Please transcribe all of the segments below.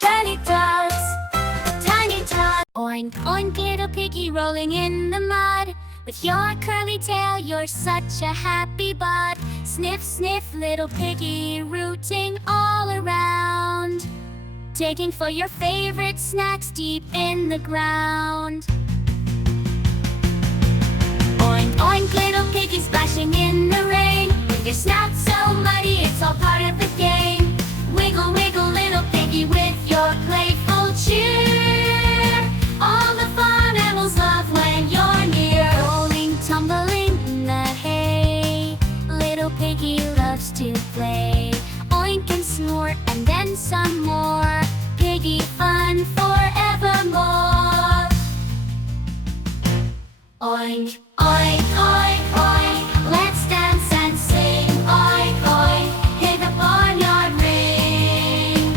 Tiny tots, tiny tots. Oink, oink, little piggy rolling in the mud. With your curly tail, you're such a happy bud. Sniff, sniff, little piggy, rooting all around, digging for your favorite snacks deep in the ground. Oink, oink, little piggy splashing in the rain. With your snout so muddy, it's all part of the game. Wiggle, wiggle, little piggy, with your playful cheer. All the farm animals love when you're near. Rolling, tumbling in the hay, little piggy loves to play. Oink and snort, and then some more. Piggy fun forevermore. Oink, oink, oink, oink, let's dance and sing. Oink, oink, hear the barnyard ring.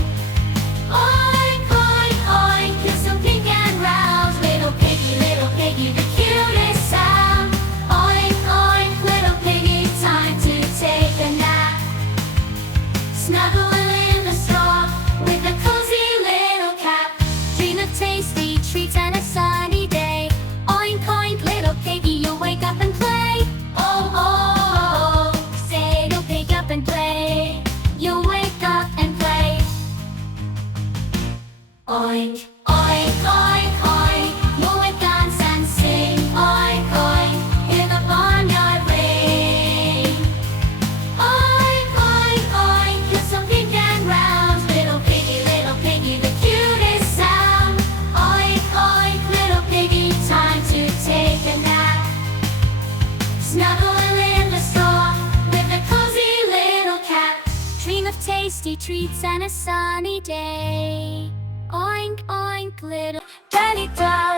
Oink, oink, oink, feel so pink and round. Little piggy, the cutest sound. Oink, oink, little piggy, time to take a nap. Snuggle in the straw with a cozy little cap. Dream of tasty treats and a sunny day. Oink, oink, little piggy, you'll wake up and play. Oh, oh, oh, say you'll pick up and play. You'll wake up and play. Oink, oink, oink, oink, you'll wake, dance and sing. Oink, oink, hear the barnyard ring. Oink, oink, oink, feel so pink and round. Little piggy, the cutest sound. Oink, oink, little piggy, time to take a nap. Snuggle in the straw with a cozy little cap. Dream of tasty treats and a sunny day. Oink, oink, little tiny dog.